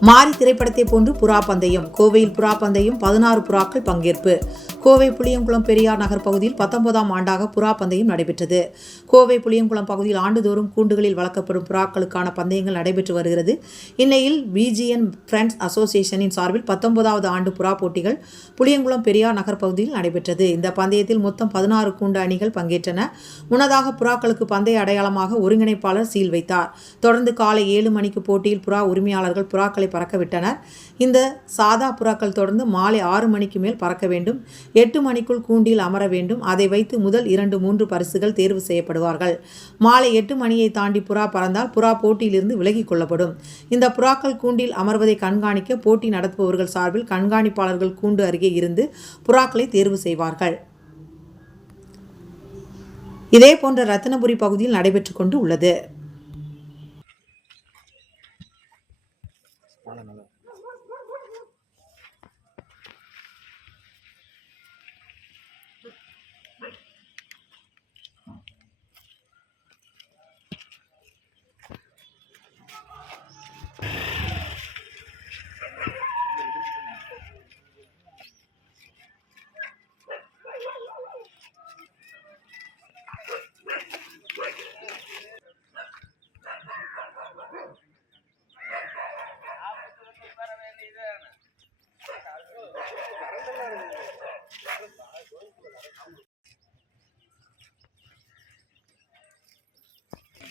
மாரி திரைப்படத்தை போன்று புறா பந்தயம் கோவையில் புறா பந்தயம் பதினாறு புறாக்கள் பங்கேற்பு. கோவை புளியங்குளம் பெரியார் நகர் பகுதியில் பத்தொன்பதாம் ஆண்டாக புறா பந்தயம் நடைபெற்றது. கோவை புளியங்குளம் பகுதியில் ஆண்டுதோறும் கூண்டுகளில் வளர்க்கப்படும் புறாக்களுக்கான பந்தயங்கள் நடைபெற்று வருகிறது. இந்நிலையில் பிஜிஎன் ஃப்ரெண்ட்ஸ் அசோசியேஷனின் சார்பில் பத்தொன்பதாவது ஆண்டு புறா போட்டிகள் புளியங்குளம் பெரியார் நகர் பகுதியில் நடைபெற்றது. இந்த பந்தயத்தில் மொத்தம் பதினாறு கூண்டு அணிகள் பங்கேற்றன. முன்னதாக புறாக்களுக்கு பந்தய அடையாளமாக ஒருங்கிணைப்பாளர் சீல் வைத்தார். தொடர்ந்து காலை ஏழு மணிக்கு போட்டியில் புறா உரிமையாளர்கள் புறாக்களை பறக்க விட்டனர் இந்த சாதா புறாக்கள் தொடர்ந்து மாலை ஆறு மணிக்கு மேல் பறக்க வேண்டும். எட்டு மணிக்குள் கூண்டில் அமர வேண்டும். அதை வைத்து முதல் இரண்டு மூன்று பரிசுகள் தேர்வு செய்யப்படுவார்கள். மாலை எட்டு மணியை தாண்டி புறா பறந்தால் புறா போட்டியிலிருந்து விலகிக் கொள்ளப்படும். இந்த புறாக்கள் கூண்டில் அமர்வதை கண்காணிக்க போட்டி நடத்துபவர்கள் சார்பில் கண்காணிப்பாளர்கள் கூண்டு அருகே இருந்து புறாக்களை தேர்வு செய்வார்கள். இதே போன்ற ரத்தினபுரி பகுதியில் நடைபெற்று கொண்டு உள்ளது.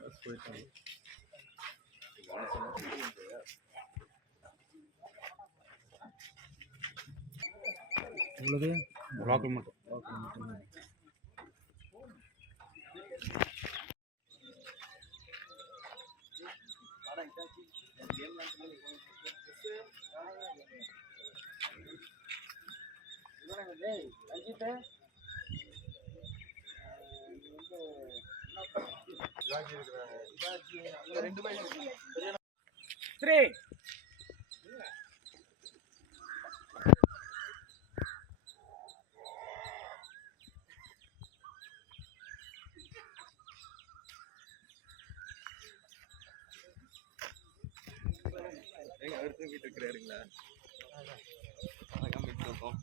கொடுத்தாங்க உள்ளது லோக்கல் மட்டும் லோக்கல் மட்டும் த்ரீ அவர் தூங்கிட்டு இருக்கிறாருங்களா? அதான் வீட்டு இருக்கோம்